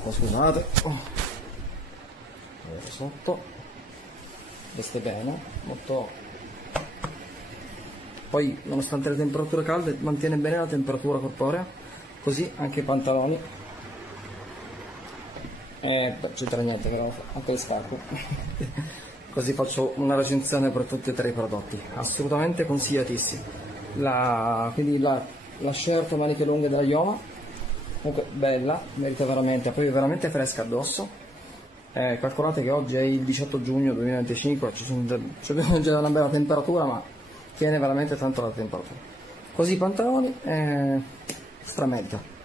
scarpa, scusate. Sotto veste bene, molto. Poi nonostante le temperature calde mantiene bene la temperatura corporea, così anche i pantaloni. C'entra niente però, anche le scarpe. Così faccio una recensione per tutti e tre i prodotti, assolutamente consigliatissimi. Quindi la shirt a maniche lunghe della Ioma, comunque bella, merita veramente, poi è veramente fresca addosso. Calcolate che oggi è il 18 giugno 2025, c'è già una bella temperatura, ma tiene veramente tanto la temperatura. Così i pantaloni, stramerita.